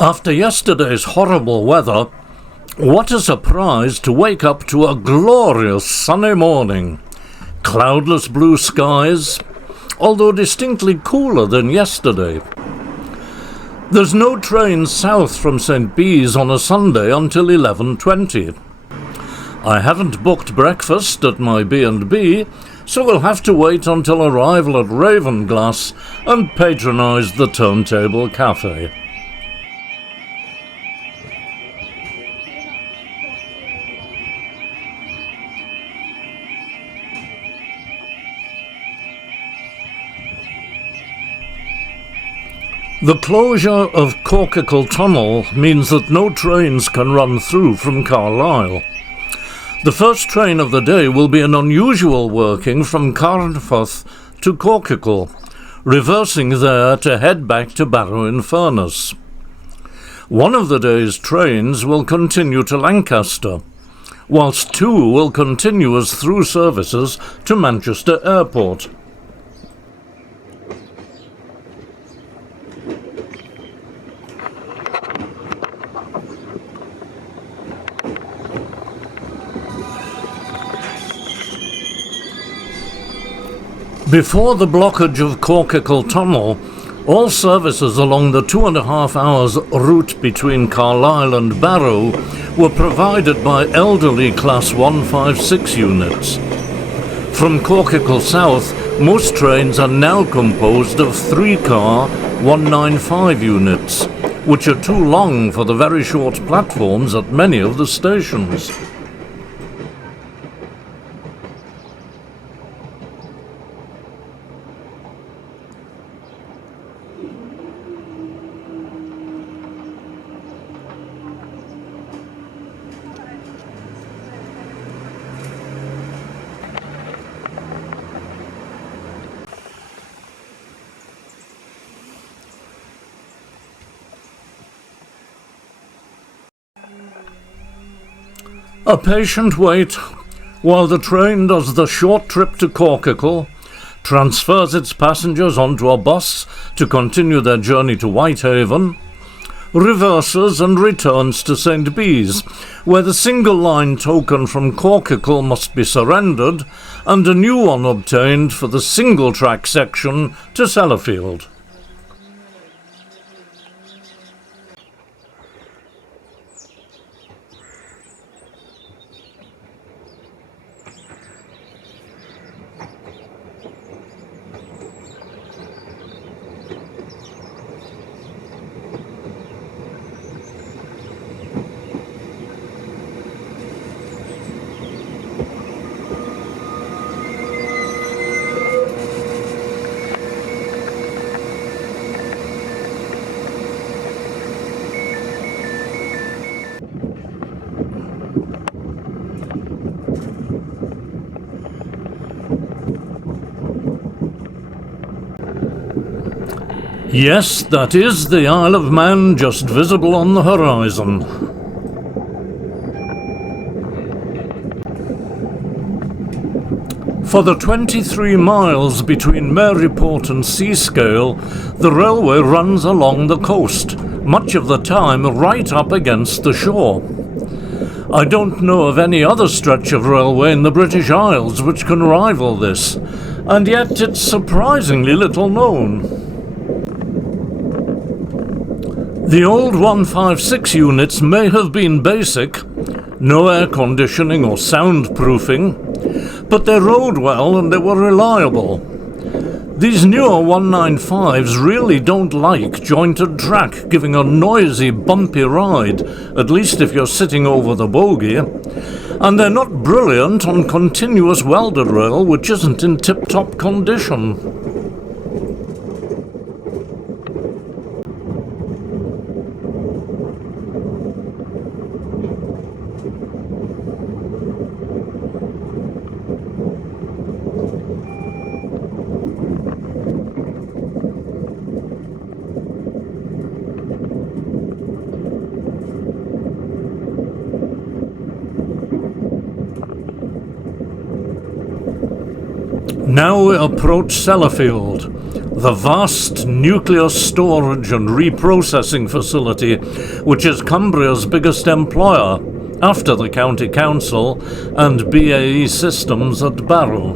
After yesterday's horrible weather, what a surprise to wake up to a glorious sunny morning. Cloudless blue skies, although distinctly cooler than yesterday. There's no train south from St. Bees on a Sunday until 11:20. I haven't booked breakfast at my B&B, so we'll have to wait until arrival at Ravenglass and patronise the Turntable Cafe. The closure of Corkicle Tunnel means that no trains can run through from Carlisle. The first train of the day will be an unusual working from Carnforth to Corkicle, reversing there to head back to Barrow-in-Furness. One of the day's trains will continue to Lancaster, whilst two will continue as through services to Manchester Airport. Before the blockage of Corkicle Tunnel, all services along the 2.5 hours route between Carlisle and Barrow were provided by elderly Class 156 units. From Corkicle South, most trains are now composed of 3-car 195 units, which are too long for the very short platforms at many of the stations. A patient wait while the train does the short trip to Corkicle, transfers its passengers onto a bus to continue their journey to Whitehaven, reverses and returns to St. Bees, where the single-line token from Corkicle must be surrendered and a new one obtained for the single-track section to Sellafield. Yes, that is the Isle of Man just visible on the horizon. For the 23 miles between Maryport and Seascale, the railway runs along the coast, much of the time right up against the shore. I don't know of any other stretch of railway in the British Isles which can rival this, and yet it's surprisingly little known. The old 156 units may have been basic, no air conditioning or soundproofing, but they rode well and they were reliable. These newer 195s really don't like jointed track, giving a noisy, bumpy ride, at least if you're sitting over the bogie, and they're not brilliant on continuous welded rail, which isn't in tip-top condition. Now we approach Sellafield, The vast nuclear storage and reprocessing facility, which is Cumbria's biggest employer, after the County Council and BAE Systems at Barrow.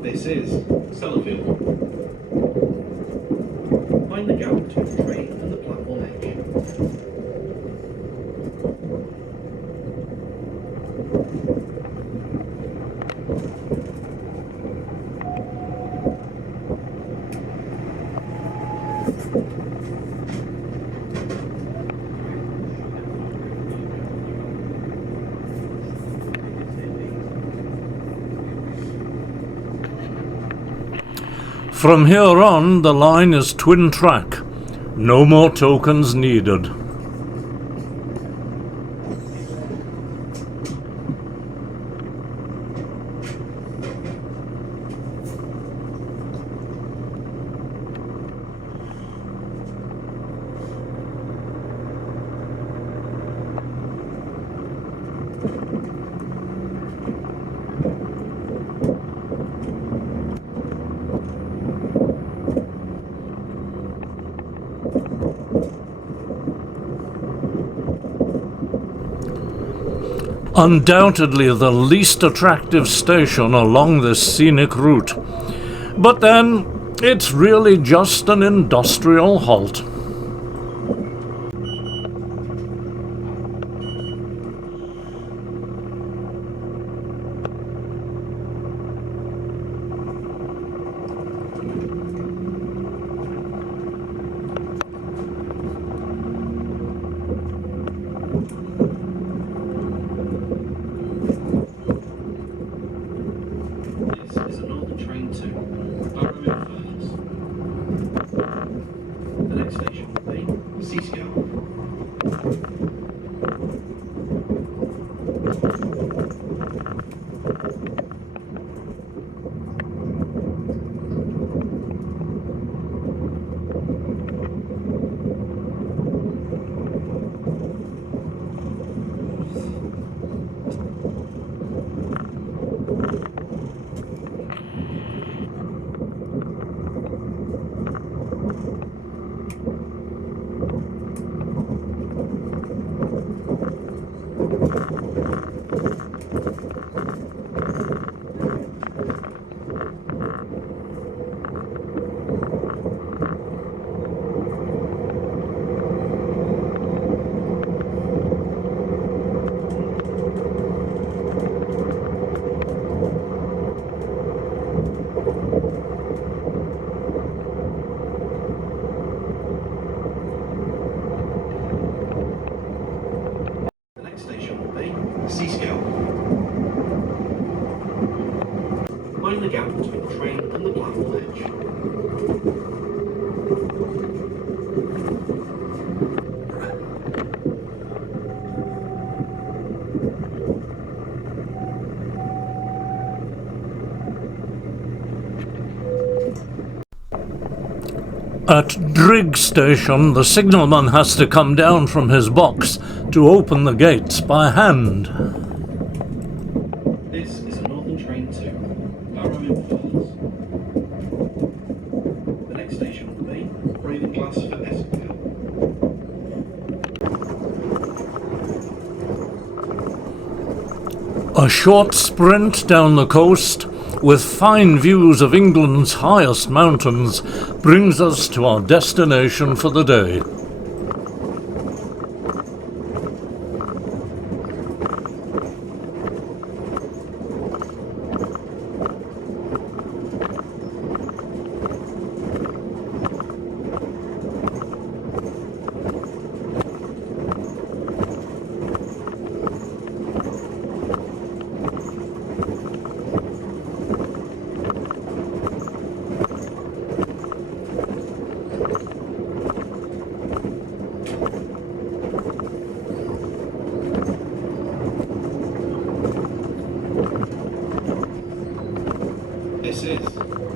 This is Sellafield. Mind the gap between the train and the platform edge. From here on, the line is twin track. No more tokens needed. Undoubtedly the least attractive station along this scenic route. But then, it's really just an industrial halt. Mind the gap between the train and the platform edge. At Drigg Station, the signalman has to come down from his box to open the gates by hand. This is a northern train to Ravenglass. The next station will be Ravenglass and Eskdale. A short sprint down the coast, with fine views of England's highest mountains, brings us to our destination for the day. This is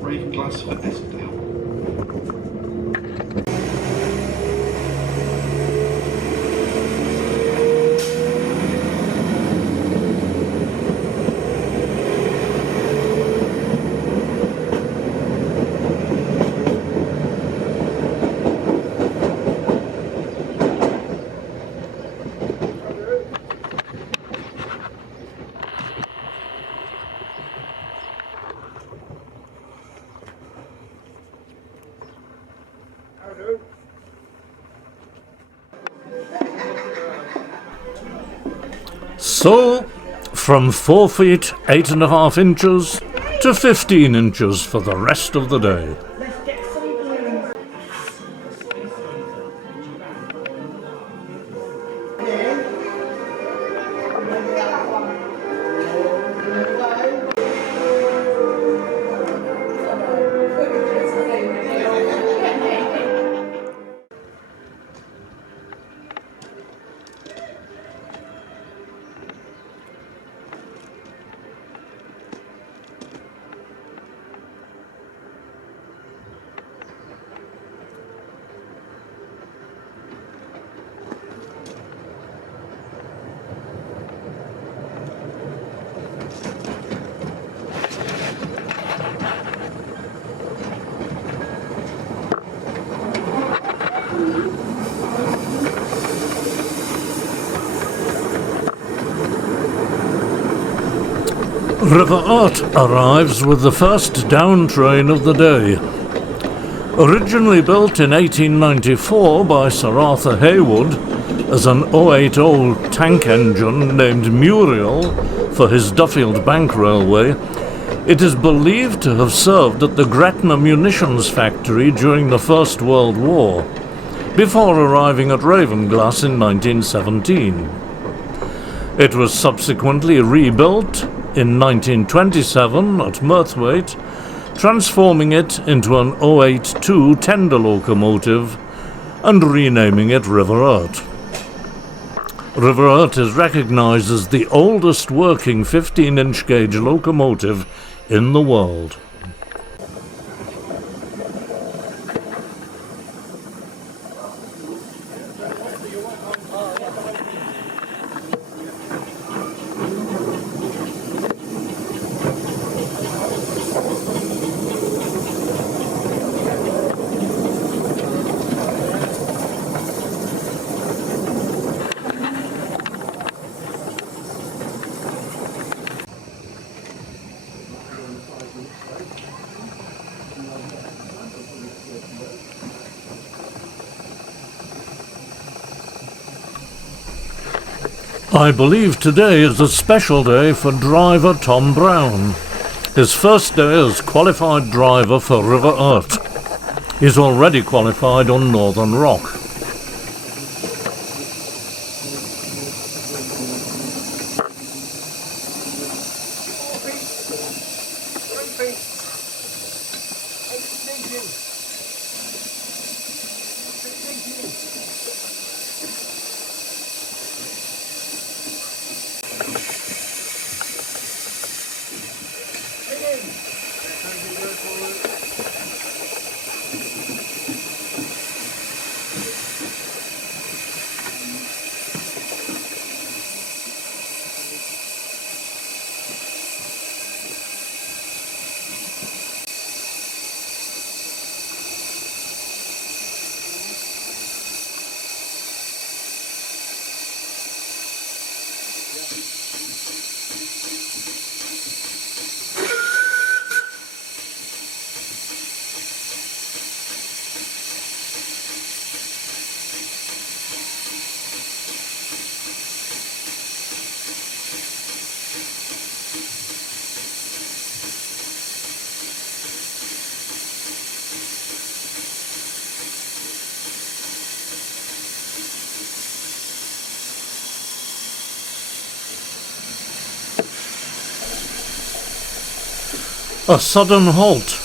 Ravenglass and Eskdale. So, from 4 feet 8.5 inches to 15 inches for the rest of the day. River Art arrives with the first down train of the day. Originally built in 1894 by Sir Arthur Heywood as an 080 tank engine named Muriel for his Duffield Bank Railway, it is believed to have served at the Gretna Munitions Factory during the First World War, before arriving at Ravenglass in 1917. It was subsequently rebuilt in 1927 at Murthwaite, transforming it into an 082 tender locomotive and renaming it River Art. River Art is recognised as the oldest working 15-inch gauge locomotive in the world. I believe today is a special day for driver Tom Brown. His first day as qualified driver for River Art. He's already qualified on Northern Rock. A sudden halt.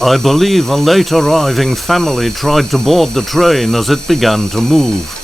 I believe a late arriving family tried to board the train as it began to move.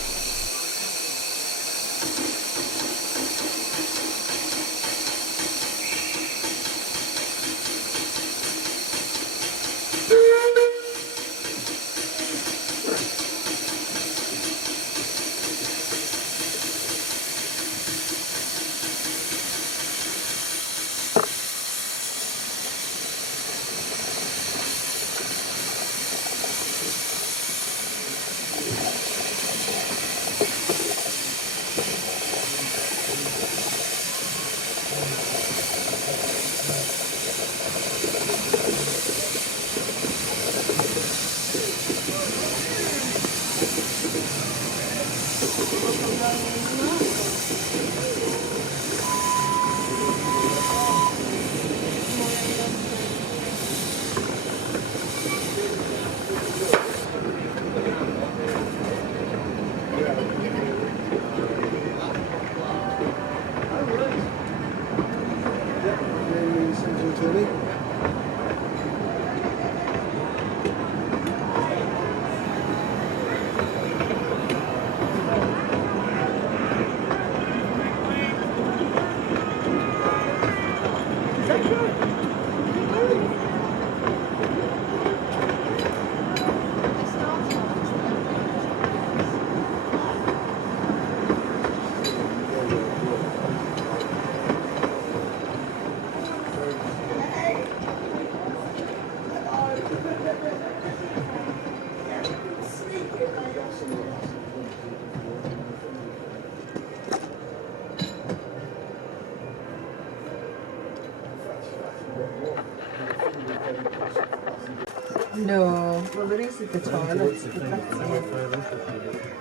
No, well there is the toilets, but that's it.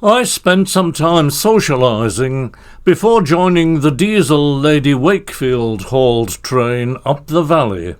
I spent some time socialising before joining the diesel Lady Wakefield hauled train up the valley.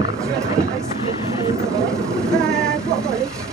What about it?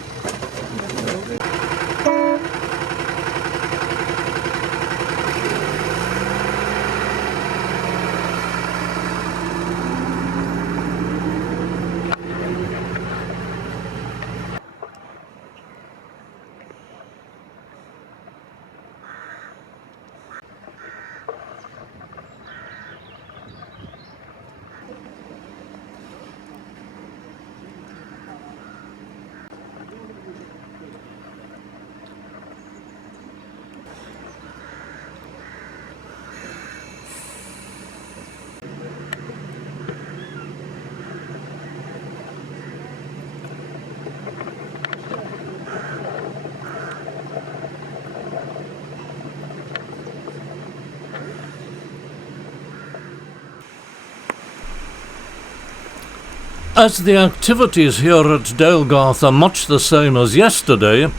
As the activities here at Dalegarth are much the same as yesterday,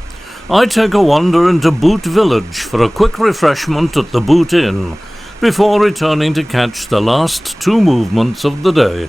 I take a wander into Boot Village for a quick refreshment at the Boot Inn, before returning to catch the last two movements of the day.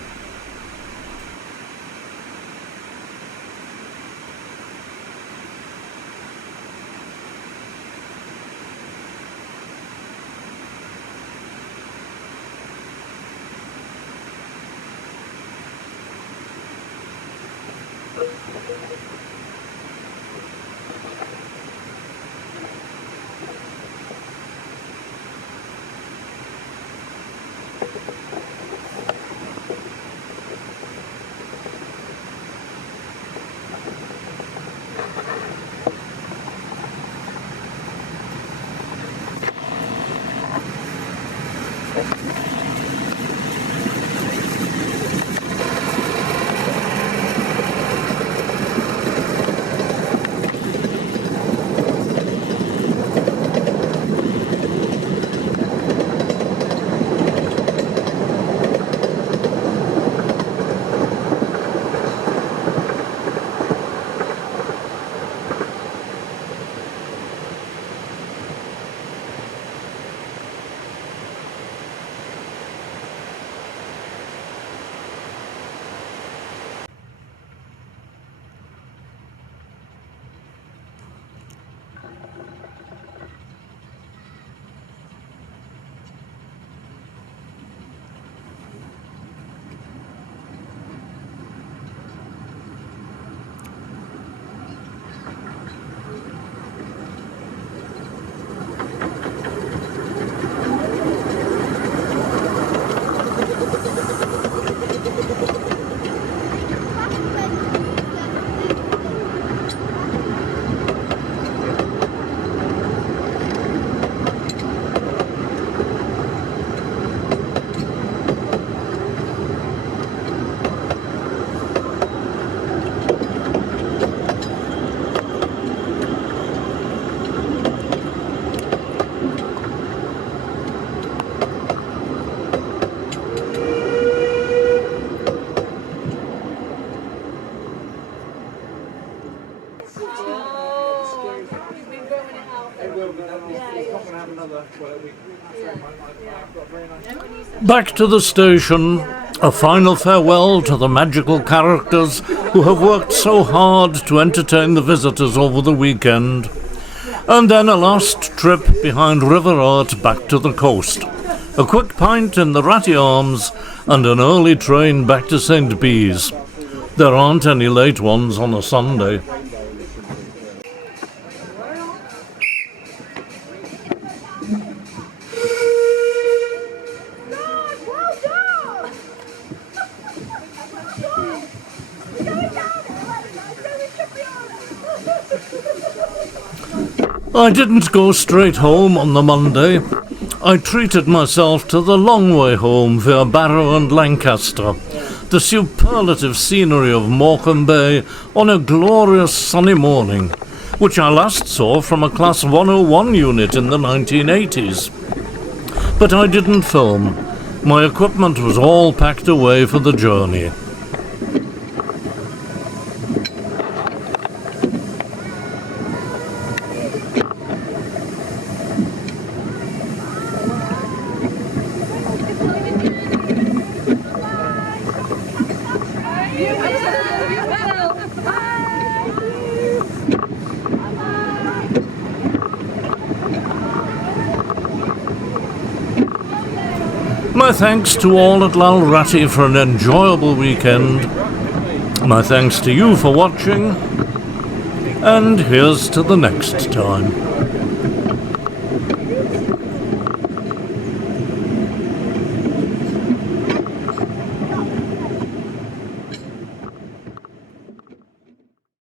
Back to the station, a final farewell to the magical characters who have worked so hard to entertain the visitors over the weekend, and then a last trip behind River Art back to the coast, a quick pint in the Ratty Arms, and an early train back to St. Bees. There aren't any late ones on a Sunday. I didn't go straight home on the Monday. I treated myself to the long way home via Barrow and Lancaster, the superlative scenery of Morecambe Bay on a glorious sunny morning, which I last saw from a Class 101 unit in the 1980s. But I didn't film. My equipment was all packed away for the journey. My thanks to all at Ratty for an enjoyable weekend. My thanks to you for watching. And here's to the next time.